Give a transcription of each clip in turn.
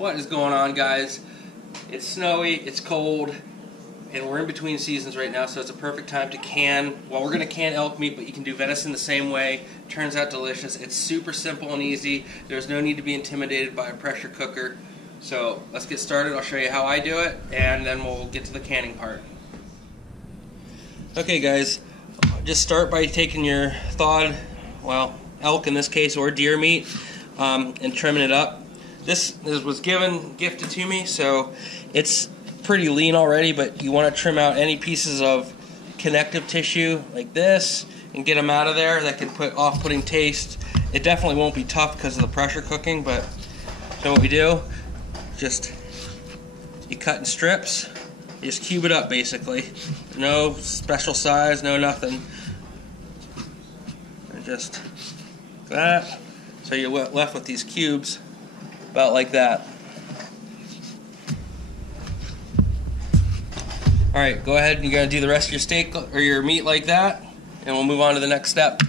What is going on, guys? It's snowy, it's cold, and we're in between seasons right now, so it's a perfect time to can. Well, we're going to can elk meat, but you can do venison the same way. Turns out delicious. It's super simple and easy. There's no need to be intimidated by a pressure cooker. So let's get started. I'll show you how I do it, and then we'll get to the canning part. Okay, guys, just start by taking your thawed, well, elk in this case, or deer meat, and trimming it up. This was gifted to me, so it's pretty lean already, but you want to trim out any pieces of connective tissue like this and get them out of there. That can put off-putting taste. It definitely won't be tough because of the pressure cooking, but so what we do, just you cut in strips, you just cube it up basically. No special size, no nothing. And just that. So you're left with these cubes about like that. Alright, go ahead and you're going to do the rest of your steak or your meat like that, and we'll move on to the next step.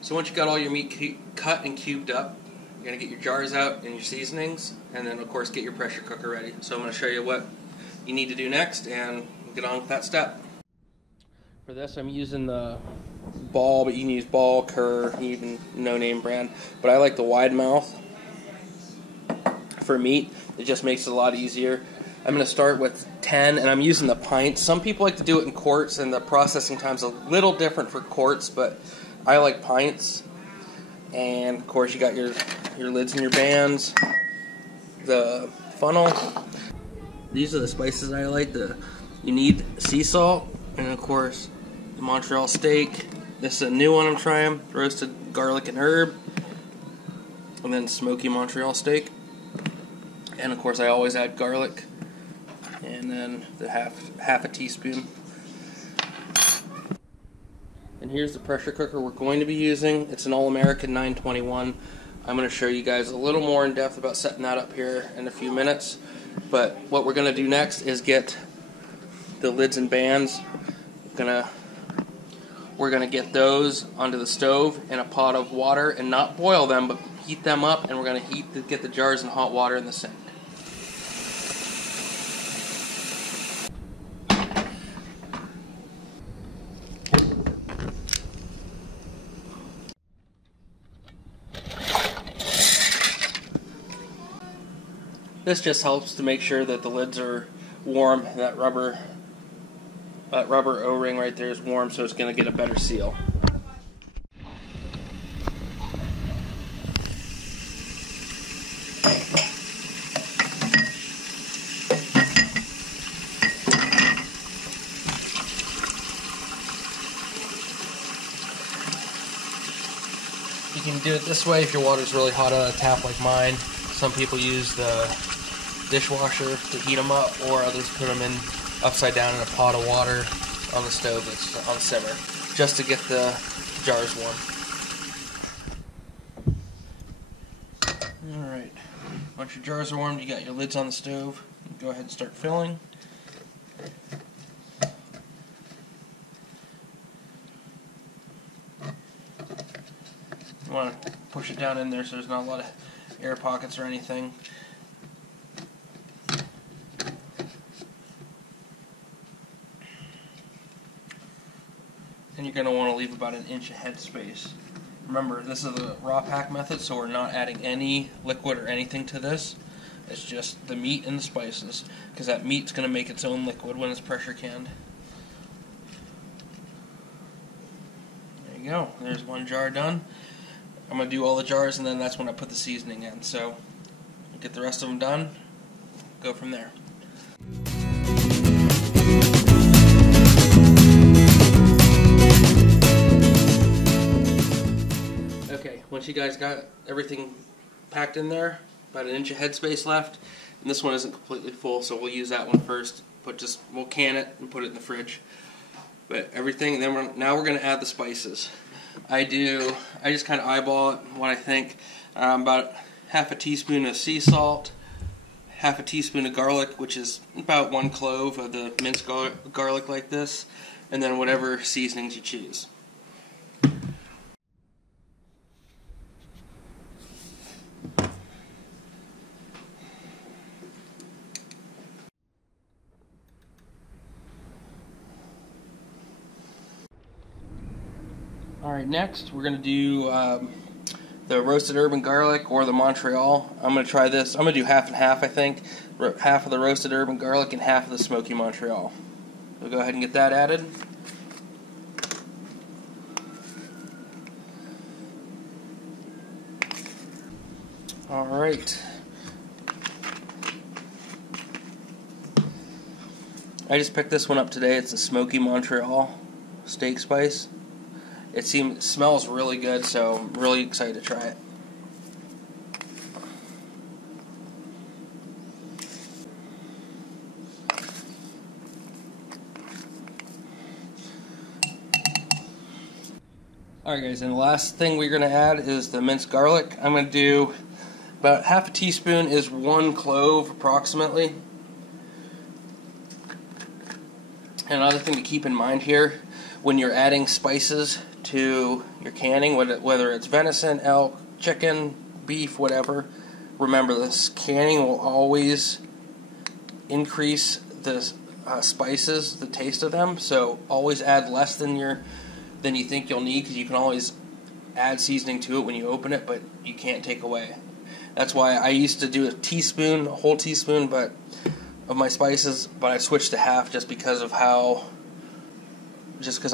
So once you got all your meat cut and cubed up, you're going to get your jars out and your seasonings, and then of course get your pressure cooker ready. So I'm going to show you what you need to do next and get on with that step. For this I'm using the Ball, but you can use Ball, Kerr, even no name brand. But I like the wide mouth for meat. It just makes it a lot easier. I'm going to start with 10, and I'm using the pints. Some people like to do it in quarts, and the processing time's a little different for quarts, but I like pints. And of course you got your lids and your bands, the funnel. These are the spices I like. You need sea salt, and of course the Montreal steak. This is a new one I'm trying, roasted garlic and herb, and then smoky Montreal steak. And of course I always add garlic, and then the half a teaspoon. And here's the pressure cooker we're going to be using. It's an All-American 921. I'm going to show you guys a little more in depth about setting that up here in a few minutes. But what we're going to do next is get the lids and bands. We're going to get those onto the stove in a pot of water, and not boil them, but heat them up, and we're going to get the jars in hot water in the sink. This just helps to make sure that the lids are warm. That rubber O-ring right there is warm, so it's going to get a better seal. You can do it this way if your water's really hot on a tap like mine. Some people use the dishwasher to heat them up, or others put them in upside down in a pot of water on the stove that's on simmer, just to get the jars warm. Alright, once your jars are warmed, you got your lids on the stove. Go ahead and start filling. You want to push it down in there so there's not a lot of air pockets or anything. And you're going to want to leave about an inch of head space. Remember, this is the raw pack method, so we're not adding any liquid or anything to this. It's just the meat and the spices, because that meat's going to make its own liquid when it's pressure canned. There you go. There's one jar done. I'm going to do all the jars, and then that's when I put the seasoning in. So get the rest of them done, go from there. Okay, once you guys got everything packed in there, about an inch of headspace left, and this one isn't completely full, so we'll use that one first. We'll can it and put it in the fridge. But everything, and then now we're going to add the spices. I just kind of eyeball it, what I think. About half a teaspoon of sea salt, half a teaspoon of garlic, which is about 1 clove of the minced garlic like this, and then whatever seasonings you choose. Alright, next we're going to do the roasted herb and garlic or the Montreal. I'm going to try this. I'm going to do half and half, I think. Half of the roasted herb and garlic and half of the smoky Montreal. We'll go ahead and get that added. Alright. I just picked this one up today. It's a smoky Montreal steak spice. It smells really good, so I'm really excited to try it. Alright guys, and the last thing we're going to add is the minced garlic. I'm going to do about half a teaspoon is 1 clove approximately. And another thing to keep in mind here, when you're adding spices to your canning, whether it's venison, elk, chicken, beef, whatever, remember this canning will always increase the spices, the taste of them, so always add less than you think you'll need, because you can always add seasoning to it when you open it, but you can't take away. That's why I used to do a whole teaspoon of my spices, but I switched to half just because I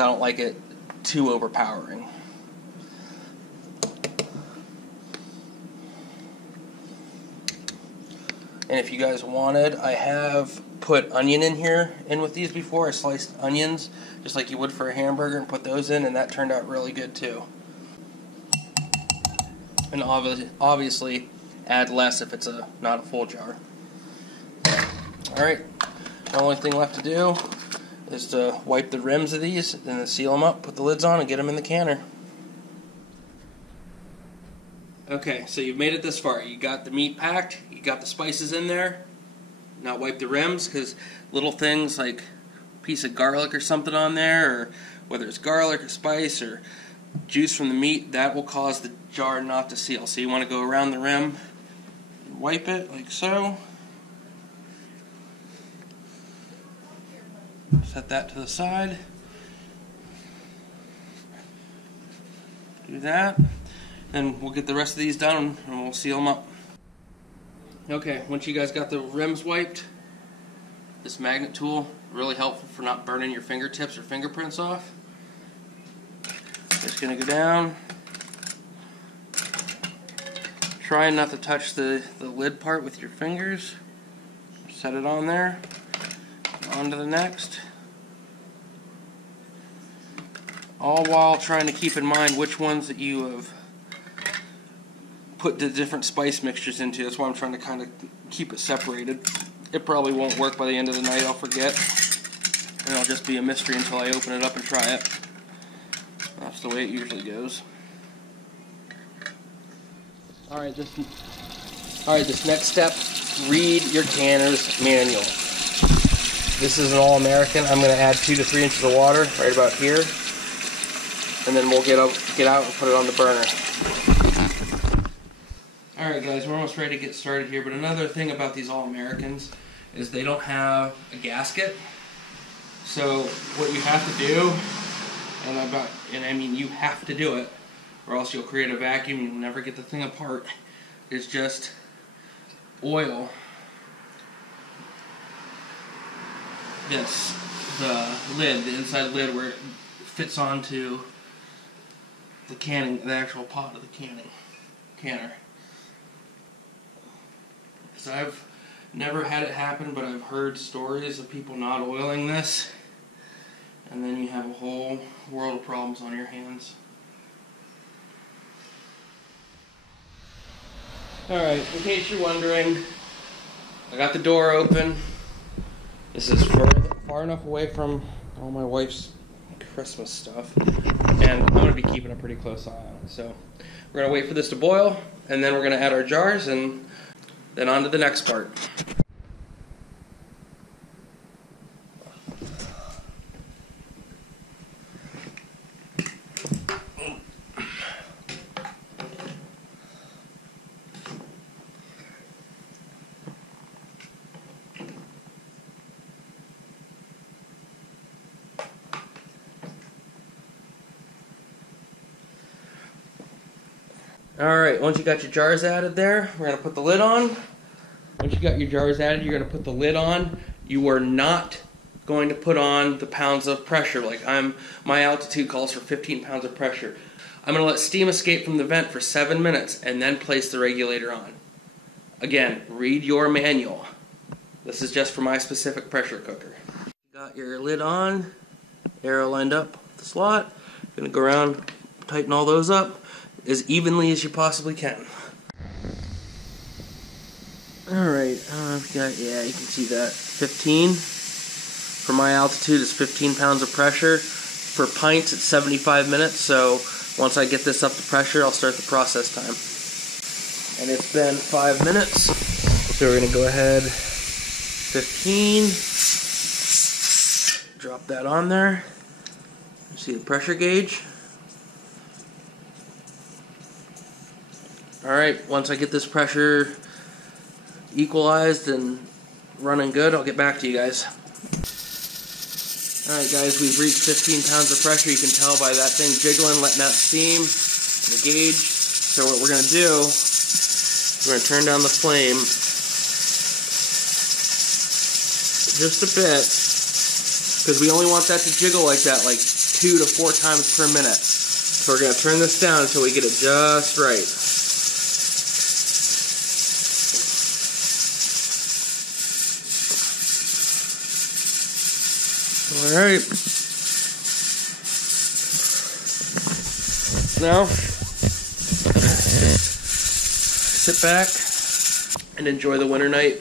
don't like it too overpowering. And if you guys wanted, I have put onion in with these before. I sliced onions just like you would for a hamburger and put those in, and that turned out really good too. And obviously add less if it's not a full jar. Alright, the only thing left to do is to wipe the rims of these, and then seal them up, put the lids on, and get them in the canner. Okay, so you've made it this far. You got the meat packed, you got the spices in there. Now wipe the rims, because little things like a piece of garlic or something on there, or whether it's garlic or spice or juice from the meat, that will cause the jar not to seal. So you want to go around the rim and wipe it like so. Set that to the side. Do that. Then we'll get the rest of these done and we'll seal them up. Okay, once you guys got the rims wiped, this magnet tool, really helpful for not burning your fingertips or fingerprints off. Just going to go down. Try not to touch the lid part with your fingers. Set it on there. On to the next. All while trying to keep in mind which ones that you have put the different spice mixtures into. That's why I'm trying to kind of keep it separated. It probably won't work by the end of the night. I'll forget. And it'll just be a mystery until I open it up and try it. That's the way it usually goes. Alright, this next step, read your canner's manual. This is an all-American. I'm going to add 2 to 3 inches of water right about here. And then we'll get out and put it on the burner. Alright guys, we're almost ready to get started here, but another thing about these all-Americans is they don't have a gasket. So what you have to do, and I mean you have to do it, or else you'll create a vacuum and you'll never get the thing apart, is just oil the lid, the inside lid where it fits onto the the actual pot of the canner. Because I've never had it happen, but I've heard stories of people not oiling this, and then you have a whole world of problems on your hands. Alright, in case you're wondering, I got the door open. This is far enough away from all my wife's Christmas stuff, and I'm going to be keeping a pretty close eye on it. So we're going to wait for this to boil, and then we're going to add our jars, and Then on to the next part. Alright, once you got your jars added there, we're going to put the lid on. Once you got your jars added, you're going to put the lid on. You are not going to put on the pounds of pressure. My altitude calls for 15 pounds of pressure. I'm going to let steam escape from the vent for 7 minutes and then place the regulator on. Again, read your manual. This is just for my specific pressure cooker. Got your lid on, arrow lined up with the slot. Going to go around, tighten all those up as evenly as you possibly can. Alright, yeah, you can see that. 15. For my altitude, it's 15 pounds of pressure. For pints, it's 75 minutes, so once I get this up to pressure, I'll start the process time. And it's been 5 minutes, so we're going to go ahead, 15. Drop that on there. See the pressure gauge. Alright, once I get this pressure equalized and running good, I'll get back to you guys. Alright guys, we've reached 15 pounds of pressure. You can tell by that thing jiggling, letting out steam, the gauge. So what we're going to do, we're going to turn down the flame just a bit, because we only want that to jiggle like that, like 2 to 4 times per minute. So we're going to turn this down until we get it just right. Alright, now sit back and enjoy the winter night.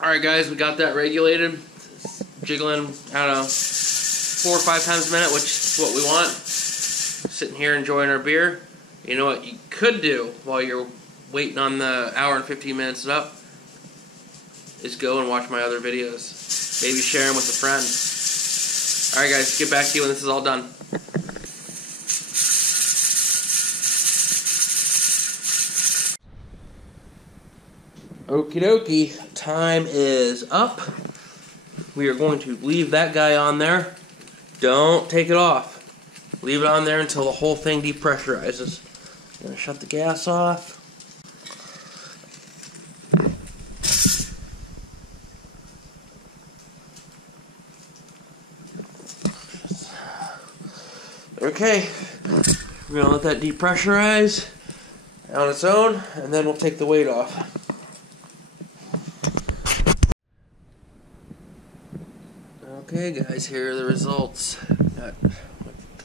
Alright guys, we got that regulated. It's jiggling, I don't know, 4 or 5 times a minute, which is what we want. Sitting here enjoying our beer. You know what you could do while you're waiting on the hour and 15 minutes up is go and watch my other videos. Maybe share them with a friend. Alright guys, get back to you when this is all done. Okie dokie, time is up. We are going to leave that guy on there. Don't take it off. Leave it on there until the whole thing depressurizes. I'm going to shut the gas off. Okay, we're going to let that depressurize on its own, and then we'll take the weight off. Okay guys, here are the results. Got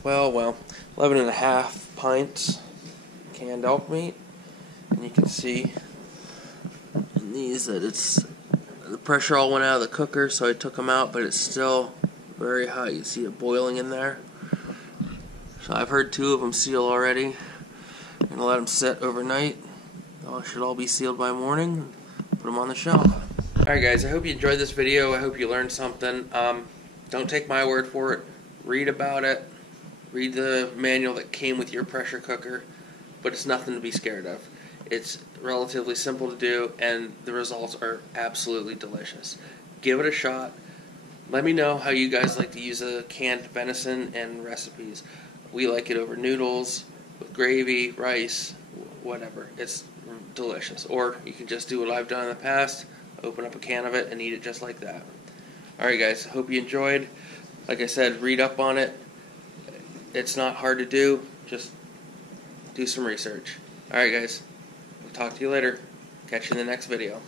11 and a half pints canned elk meat, and you can see in these that the pressure all went out of the cooker, so I took them out, but it's still very hot. You see it boiling in there. So I've heard 2 of them seal already. I'm going to let them sit overnight. They should all be sealed by morning. Put them on the shelf. Alright guys, I hope you enjoyed this video. I hope you learned something. Don't take my word for it. Read about it. Read the manual that came with your pressure cooker. But it's nothing to be scared of. It's relatively simple to do, and the results are absolutely delicious. Give it a shot. Let me know how you guys like to use a canned venison and recipes. We like it over noodles, with gravy, rice, whatever. It's delicious. Or you can just do what I've done in the past, open up a can of it and eat it just like that. Alright guys, hope you enjoyed. Like I said, read up on it. It's not hard to do. Just do some research. Alright guys, we'll talk to you later. Catch you in the next video.